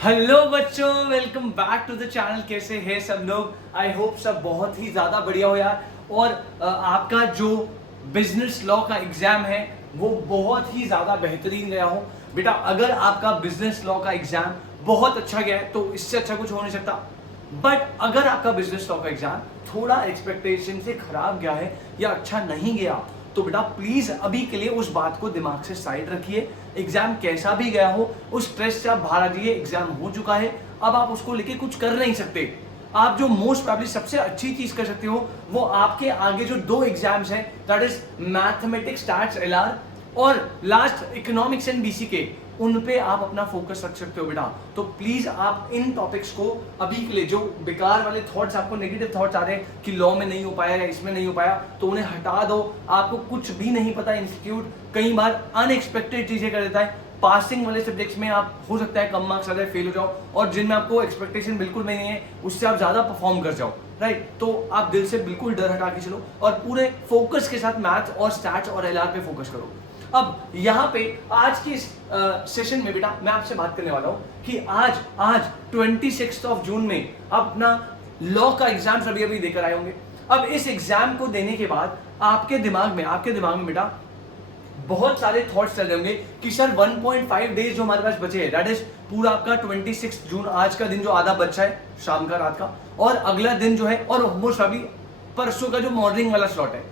Hello बच्चों, welcome back to the channel. कैसे हैं सब लोग? आई होप सब बहुत ही ज़्यादा बढ़िया हो यार। और आपका जो बिजनेस लॉ का एग्ज़ाम है वो बहुत ही ज़्यादा बेहतरीन गया हो। बेटा, अगर आपका बिजनेस लॉ का एग्ज़ाम बहुत अच्छा गया है तो इससे अच्छा कुछ हो नहीं सकता। बट अगर आपका बिजनेस लॉ का एग्ज़ाम थोड़ा एक्सपेक्टेशन से खराब गया है या अच्छा नहीं गया तो बेटा प्लीज अभी के लिए उस बात को दिमाग से साइड रखिए। एग्जाम कैसा भी गया हो उस स्ट्रेस से आप बाहर आ जाइए। एग्जाम हो चुका है, अब आप उसको लेके कुछ कर नहीं सकते। आप जो मोस्ट प्रॉब्ली सबसे अच्छी चीज कर सकते हो वो आपके आगे जो दो एग्जाम्स हैं, that is mathematics stats LR और लास्ट इकोनॉमिक्स एंड बीसीके, उन पे आप अपना फोकस रख सकते हो बेटा। तो प्लीज आप इन टॉपिक्स को अभी के लिए, जो बेकार वाले थॉट्स आपको नेगेटिव थॉट्स आ रहे हैं कि लॉ में नहीं हो पाया या इसमें नहीं हो पाया, तो उन्हें हटा दो। आपको कुछ भी नहीं पता, इंस्टीट्यूट कई बार अनएक्सपेक्टेड चीजें कर देता है। पासिंग वाले सब्जेक्ट्स में आप हो सकता है कम मार्क्स आ जाए, फेल हो जाओ, और जिनमें आपको एक्सपेक्टेशन बिल्कुल नहीं है उससे आप ज्यादा परफॉर्म कर जाओ, राइट। तो आप दिल से बिल्कुल डर हटा के चलो और पूरे फोकस के साथ मैथ और स्टैट्स और एलआर पे फोकस करो। अब यहाँ पे आज की इस सेशन में बेटा मैं आपसे बात करने वाला हूँ कि आज आज 26 जून में आप अपना लॉ का एग्जाम अभी अभी देकर आए होंगे। अब इस एग्जाम को देने के बाद आपके दिमाग में बेटा बहुत सारे थॉट्स चल रहे होंगे कि सर 1.5 डेज जो हमारे पास बचे हैं, दैट इज पूरा आपका 26 जून, आज का दिन जो आधा बचा है शाम का, रात का, और अगला दिन जो है, और मोस्ट अभी परसों का जो मॉर्निंग वाला स्लॉट है,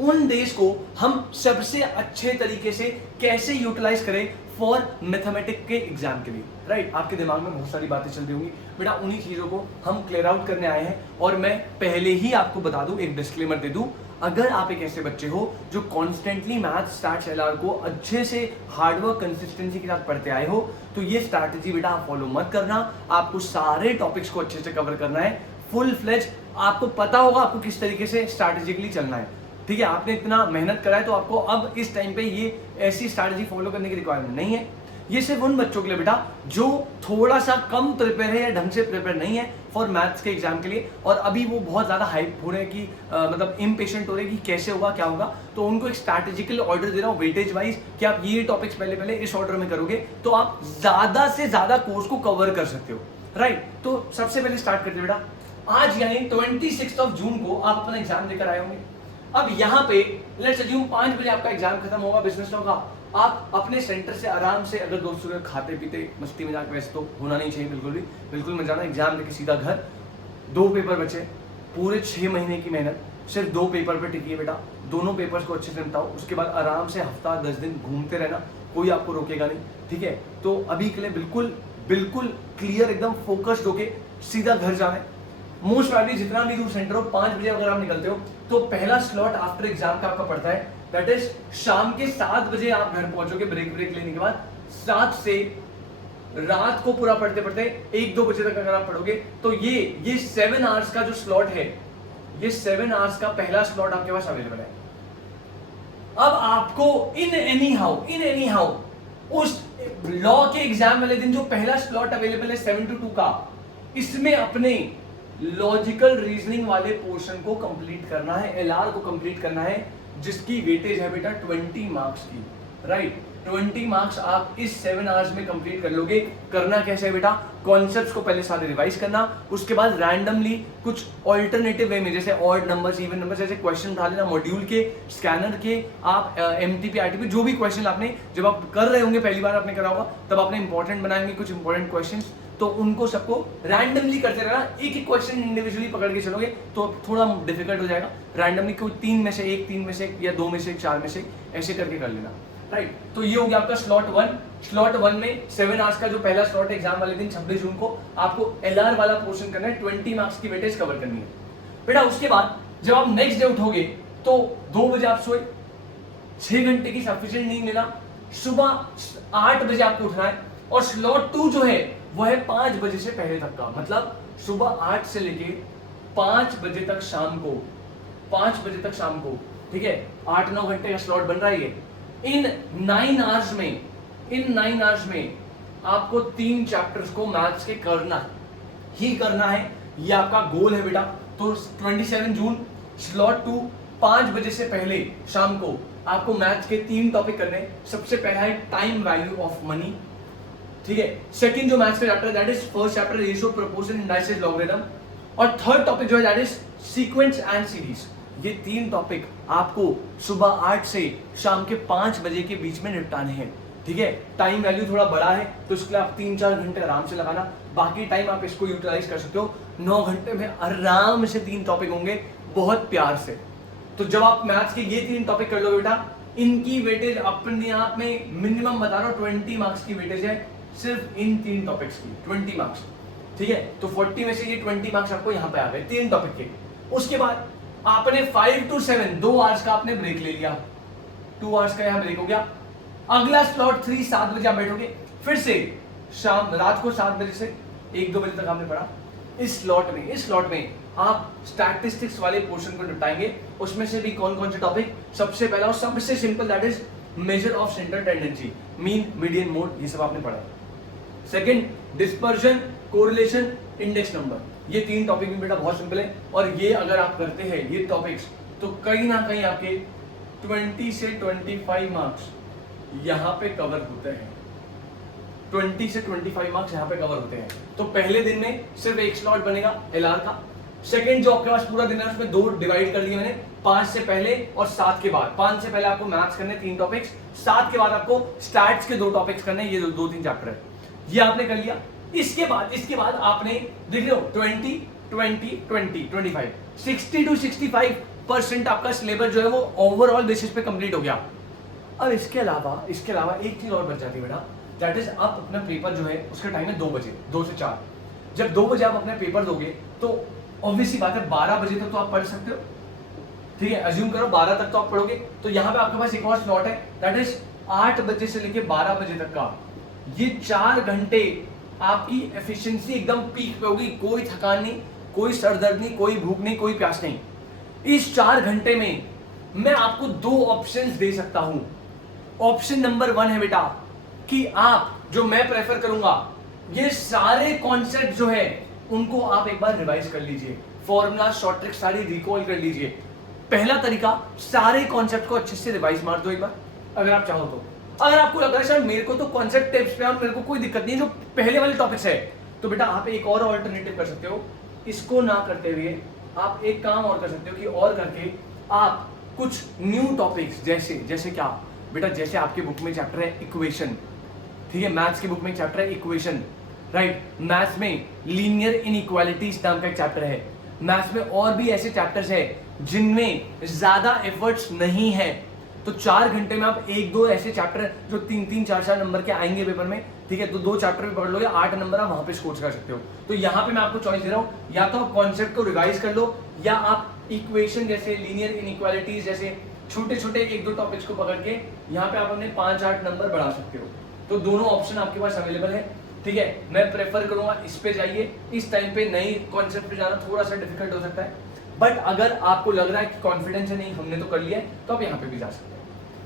उन डेज को हम सबसे अच्छे तरीके से कैसे यूटिलाइज करें फॉर मैथमेटिक्स के एग्जाम के लिए, राइट। आपके दिमाग में बहुत सारी बातें चल रही होंगी बेटा, उन्हीं चीजों को हम क्लियर आउट करने आए हैं। और मैं पहले ही आपको बता दूं, एक डिस्क्लेमर दे दूं, अगर आप एक ऐसे बच्चे हो जो कॉन्स्टेंटली मैथ स्टैट्स एलआर को अच्छे से हार्डवर्क कंसिस्टेंसी के साथ पढ़ते आए हो, तो ये स्ट्रैटेजी बेटा आप फॉलो मत करना। आपको सारे टॉपिक्स को अच्छे से कवर करना है, फुल फ्लेज। आपको पता होगा आपको किस तरीके से स्ट्रैटेजिकली चलना है, ठीक है। आपने इतना मेहनत करा है तो आपको अब इस टाइम पे ये ऐसी स्ट्रैटेजी फॉलो करने की रिक्वायरमेंट नहीं है। ये सिर्फ उन बच्चों के लिए बेटा जो थोड़ा सा कम प्रिपेयर है या ढंग से प्रिपेयर नहीं है फॉर मैथ्स के एग्जाम के लिए, और अभी वो बहुत ज्यादा हाइप हो रहे हैं कि मतलब इम्पेशेंट हो रहे हैं कि कैसे होगा क्या होगा। तो उनको एक स्ट्रैटेजिकल ऑर्डर दे रहा हूँ वेटेज वाइज कि आप ये टॉपिक्स पहले पहले इस ऑर्डर में करोगे तो आप ज्यादा से ज्यादा कोर्स को कवर कर सकते हो, राइट। तो सबसे पहले स्टार्ट करते बेटा, आज यानी 26 जून को आप अपना एग्जाम देकर आए होंगे। अब यहाँ पे लेट्स अज्यूम 5 बजे आपका एग्जाम खत्म होगा बिजनेस लॉ का। आप अपने सेंटर से आराम से, अगर दोस्तों के खाते पीते मस्ती मजाक, वैसे तो होना नहीं चाहिए बिल्कुल भी, बिल्कुल मत जाना, एग्जाम देके सीधा घर। 2 पेपर बचे, पूरे 6 महीने की मेहनत सिर्फ 2 पेपर पे टिकी है बेटा। दोनों पेपर्स को अच्छे से निपटाओ, उसके बाद आराम से हफ्ता 10 दिन घूमते रहना, कोई आपको रोकेगा नहीं, ठीक है। तो अभी के लिए बिल्कुल बिल्कुल क्लियर, एकदम फोकस्ड होके सीधा घर जाना है। मोस्ट प्रॉब्ली जितना भी दूर सेंटर हो, 5 बजे अगर आप निकलते हो तो पहला स्लॉट आफ्टर एग्जाम का आपका पड़ता है, दैट इज शाम के 7 बजे आप घर पहुंचोगे ब्रेक लेने के बाद। 7 से रात को पूरा पढ़ते पढ़ते 1-2 बजे तक अगर आप पढ़ोगे तो ये 7 आवर्स का जो स्लॉट है, ये 7 आवर्स का पहला स्लॉट आपके पास अवेलेबल है। अब आपको इन एनी हाउ उस लॉ के एग्जाम वाले दिन जो पहला स्लॉट अवेलेबल है 7 to 2 का, इसमें अपने लॉजिकल रीजनिंग वाले पोर्शन को कंप्लीट करना है, एलआर को कंप्लीट करना है, जिसकी वेटेज है बेटा 20 मार्क्स की, राइट। 20 मार्क्स आप इस 7 आवर्स में कंप्लीट कर लोगे। करना कैसे है बेटा, कॉन्सेप्ट्स को पहले सारे रिवाइज करना, उसके बाद रैंडमली कुछ ऑल्टरनेटिव वे में, जैसे ऑड नंबर्स, इवन नंबर्स, जैसे क्वेश्चन उठा लेना मॉड्यूल के, स्कैनर के, आप एमटीपी आरटीपी, जो भी क्वेश्चन आपने जब आप कर रहे होंगे, पहली बार आपने करा होगा, तब आपने इंपॉर्टेंट बनाएंगे कुछ इंपॉर्टेंट क्वेश्चन, तो उनको सबको रैंडमली करते रहना। एक एक क्वेश्चन इंडिविजुअली पकड़ के चलोगे तो थोड़ा डिफिकल्ट हो जाएगा। रैंडमली कोई 3 में से 1, 3 में से 1 या 2 में से 1, 4 में से ऐसे करके कर लेना, राइट। तो ये हो गया आपका स्लॉट 1। स्लॉट 1 में 7 आवर्स का जो पहला स्लॉट है एग्जाम वाले दिन 26 जून को, आपको एलआर वाला पोर्शन करना है, 20 मार्क्स की वेटेज कवर करनी है बेटा। उसके बाद जब आप नेक्स्ट डे उठोगे तो 2 बजे आप सोए, 6 घंटे की सफिशिएंट नींद लेना, सुबह 8 बजे आपको उठना है, और स्लॉट 2 जो है वो है 5 बजे से पहले तक का, मतलब सुबह 8 से लेके 5 बजे तक शाम को, 5 बजे तक शाम को, ठीक है। 8-9 घंटे का स्लॉट बन रहा है। इन 9 आवर्स में आपको 3 चैप्टर्स को मैथ्स के करना ही करना है, ये आपका गोल है बेटा। तो 27 जून स्लॉट 2, 5 बजे से पहले शाम को आपको मैथ्स के 3 टॉपिक करने। सबसे पहला है टाइम वैल्यू ऑफ मनी, ठीक है। सेकंड जो मैथ्स का चैप्टर है that is first chapter ratio proportion indices logarithm, और थर्ड टॉपिक जो है that is sequence and series. ये तीन टॉपिक आपको सुबह 8 से शाम के 5 बजे के बीच में निपटाने हैं, ठीक है। टाइम वैल्यू थोड़ा बड़ा है तो इसके लिए आप 3-4 घंटे आराम से लगाना, बाकी टाइम आप इसको यूटिलाइज कर सकते हो। 9 घंटे में आराम से 3 टॉपिक होंगे, बहुत प्यार से। तो जब आप मैथ्स के ये 3 टॉपिक कर लो बेटा, इनकी वेटेज अपने आप में मिनिमम बता रहा हूं 20 मार्क्स की वेटेज है सिर्फ इन 3 टॉपिक्स की, 20 मार्क्स, ठीक है। तो 40 में से ये 20 मार्क्स आपको यहाँ पे आ गए 3 टॉपिक के। उसके बाद आपने 5 to 7 2 आवर्स का आपने ब्रेक ले लिया, 2 आवर्स का यहाँ ब्रेक हो गया। अगला स्लॉट 3-7 बजे आप बैठोगे, फिर से शाम रात को 7 बजे से 1-2 बजे तक आपने पढ़ा। इस स्लॉट में आप स्टैटिस्टिक्स वाले पोर्शन को निपटाएंगे। उसमें से भी कौन कौन से टॉपिक, सबसे पहला और सबसे simple that is measure of centre tendency, mean median mode, ये सब आपने पढ़ा। Second dispersion, correlation, index number, ये 3 टॉपिक भी बेटा बहुत सिंपल है, और ये अगर आप करते हैं ये टॉपिक्स तो कहीं ना कहीं आपके 20 से 25 मार्क्स यहाँ पे कवर होते हैं। 20 से 25 मार्क्स यहाँ पे कवर होते हैं। तो पहले दिन में सिर्फ एक स्लॉट बनेगा एलआर का। सेकंड जो आपके पास पूरा दिन है उसमें 2 डिवाइड कर दिए मैंने, 5 से पहले और 7 के बाद। 5 से पहले आपको मैथ्स करने 3 टॉपिक्स, 7 के बाद आपको स्टैट्स के 2 टॉपिक्स करने, ये 2-3 चैप्टर है, ये आपने कर लिया। इसके बाद आपने देख लो 20, 20, 20, 25, 60 to 65% आपका सिलेबस जो है वो ओवरऑल बेसिस पे कंप्लीट हो गया। अब इसके अलावा एक चीज और बच जाती है बेटा, दैट इज आप अपना पेपर जो है उसका टाइम है 2 बजे, 2 से 4। जब 2 बजे आप अपने पेपर दोगे तो ऑब्वियसली बात है 12 बजे तक तो आप पढ़ सकते हो, ठीक है। अज्यूम करो 12 तक तो आप पढ़ोगे, तो यहाँ पे आपके पास एक और स्लॉट है दैट इज 8 बजे से लेके 12 बजे तक का। ये 4 घंटे आपकी एफिशिएंसी एकदम पीक पे होगी, कोई थकान नहीं, कोई सरदर्द नहीं, कोई भूख नहीं, कोई प्यास नहीं। इस 4 घंटे में मैं आपको 2 ऑप्शंस दे सकता हूं। ऑप्शन नंबर 1 है बेटा कि आप, जो मैं प्रेफर करूंगा, ये सारे कॉन्सेप्ट जो है उनको आप एक बार रिवाइज कर लीजिए, फॉर्मूला शॉर्ट ट्रिक सारी रिकॉल कर लीजिए। पहला तरीका, सारे कॉन्सेप्ट को अच्छे से रिवाइज मार दो एक बार, अगर आप चाहो तो। अगर आपको लग रहा है सर मेरे को तो कॉन्सेप्ट टिप्स पे मेरे को कोई दिक्कत नहीं है, जो पहले वाले टॉपिक्स है, तो बेटा आप एक और अल्टरनेटिव कर सकते हो। इसको ना करते हुए आप एक काम और कर सकते हो कि और करके आप कुछ न्यू टॉपिक्स, जैसे क्या बेटा, जैसे आपके बुक में चैप्टर है इक्वेशन, ठीक है, मैथ्स की बुक में चैप्टर है इक्वेशन, राइट। मैथ्स में लीनियर इनइक्वालिटीज नाम का एक चैप्टर है। मैथ्स में और भी ऐसे चैप्टर्स है जिनमें ज्यादा एफर्ट्स नहीं है। तो 4 घंटे में आप 1-2 ऐसे चैप्टर जो 3-3, 4-4 नंबर के आएंगे पेपर में, ठीक है, तो 2 चैप्टर भी पढ़ लो, या 8 नंबर आप वहां पे स्कोर कर सकते हो। तो यहाँ पे मैं आपको चॉइस दे रहा हूँ, या तो आप कॉन्सेप्ट को रिवाइज कर लो, या आप इक्वेशन जैसे लीनियर इनइक्वालिटीज जैसे छोटे छोटे 1-2 टॉपिक्स को पकड़ के यहाँ पे आप अपने 5-8 नंबर बढ़ा सकते हो। तो दोनों ऑप्शन आपके पास अवेलेबल है, ठीक है। मैं प्रेफर करूंगा इस पे जाइए। इस टाइम पे नई कॉन्सेप्ट पे जाना थोड़ा सा डिफिकल्ट हो सकता है, बट अगर आपको लग रहा है कि कॉन्फिडेंस है नहीं हमने तो कर लिया है, तो आप यहाँ पे भी जा सकते हैं।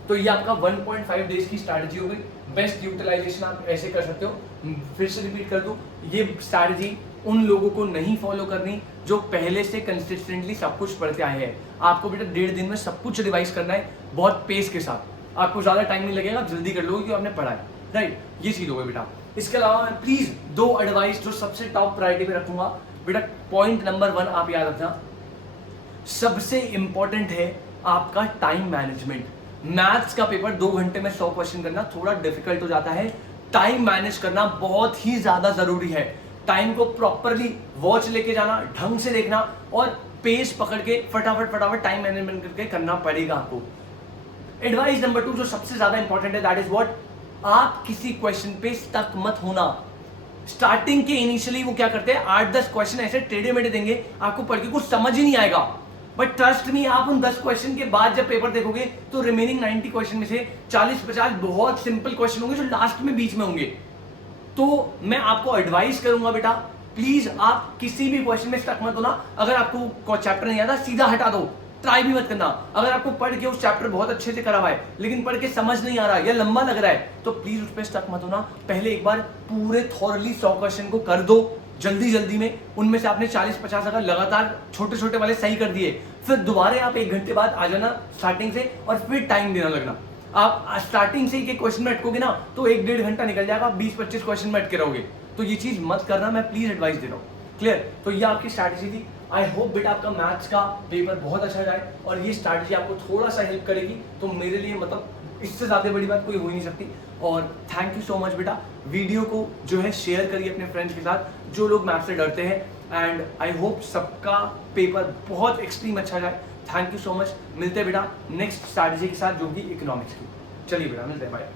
तो ये आपका 1.5 डेज की स्ट्रैटेजी हो गई। बेस्ट यूटिलाइजेशन आप ऐसे कर सकते हो। फिर से रिपीट कर दूं, ये स्ट्रैटेजी उन लोगों को नहीं फॉलो करनी जो पहले से कंसिस्टेंटली सब कुछ पढ़ते आए हैं। आपको बेटा 1.5 दिन में सब कुछ रिवाइज करना है, बहुत पेस के साथ। आपको ज्यादा टाइम नहीं लगेगा, आप जल्दी कर लोगे क्योंकि आपने पढ़ा है, राइट। ये चीज हो गई बेटा। इसके अलावा मैं प्लीज 2 एडवाइस जो सबसे टॉप प्रायोरिटी पे रखूंगा बेटा। पॉइंट नंबर 1 आप याद रखना, सबसे इंपॉर्टेंट है आपका टाइम मैनेजमेंट। मैथ्स का पेपर 2 घंटे में 100 क्वेश्चन करना थोड़ा डिफिकल्ट हो जाता है। टाइम मैनेज करना बहुत ही ज्यादा जरूरी है। टाइम को प्रॉपरली वॉच लेके जाना, ढंग से देखना, और पेस पकड़ के फटाफट टाइम मैनेजमेंट करके करना पड़ेगा आपको। एडवाइस नंबर 2 जो सबसे ज्यादा इंपॉर्टेंट है दैट इज व्हाट, आप किसी क्वेश्चन पे स्टक मत होना। स्टार्टिंग के इनिशियली वो क्या करते हैं, 8-10 क्वेश्चन ऐसे टेढ़े मेढ़े देंगे, आपको पढ़ के कुछ समझ ही नहीं आएगा। बट ट्रस्ट मी, आप उन 10 क्वेश्चन के बाद जब पेपर देखोगे तो रिमेनिंग 90 क्वेश्चन में से 40-50 बहुत सिंपल क्वेश्चन होंगे जो लास्ट में बीच में होंगे। तो मैं आपको एडवाइस करूंगा बेटा, प्लीज आप किसी भी क्वेश्चन में स्टक मत होना। अगर आपको चैप्टर नहीं आता सीधा हटा दो, ट्राई भी मत करना। अगर आपको पढ़ के उस चैप्टर बहुत अच्छे से करा हुआ है लेकिन पढ़ के समझ नहीं आ रहा या लंबा लग रहा है, तो प्लीज उस पर स्टक मत होना। पहले एक बार पूरे थॉरली 100 क्वेश्चन को कर दो जल्दी में। उनमें से आपने 40-50 अगर लगातार छोटे छोटे वाले सही कर दिए, फिर दोबारा आप 1 घंटे बाद आ जाना स्टार्टिंग से और फिर टाइम देना लगना। आप स्टार्टिंग से ही के क्वेश्चन में अटकोगे ना तो 1-1.5 घंटा निकल जाएगा, आप 20-25 क्वेश्चन में अटके रहोगे। तो ये चीज मत करना, मैं प्लीज एडवाइस दे रहा हूँ। क्लियर? तो ये आपकी स्ट्रैटेजी थी। आई होप बेटा आपका मैथ्स का पेपर बहुत अच्छा जाए और ये स्ट्रैटेजी आपको थोड़ा सा हेल्प करेगी, तो मेरे लिए मतलब इससे ज्यादा बड़ी बात कोई हो ही नहीं सकती। और थैंक यू सो मच बेटा। वीडियो को जो है शेयर करिए अपने फ्रेंड्स के साथ जो लोग मैथ्स से डरते हैं, एंड आई होप सबका पेपर बहुत एक्सट्रीम अच्छा जाए। Thank you so much. मिलते हैं बेटा नेक्स्ट स्ट्रैटेजी के साथ जो कि इकोनॉमिक्स की। चलिए बेटा मिलते हैं, बाय।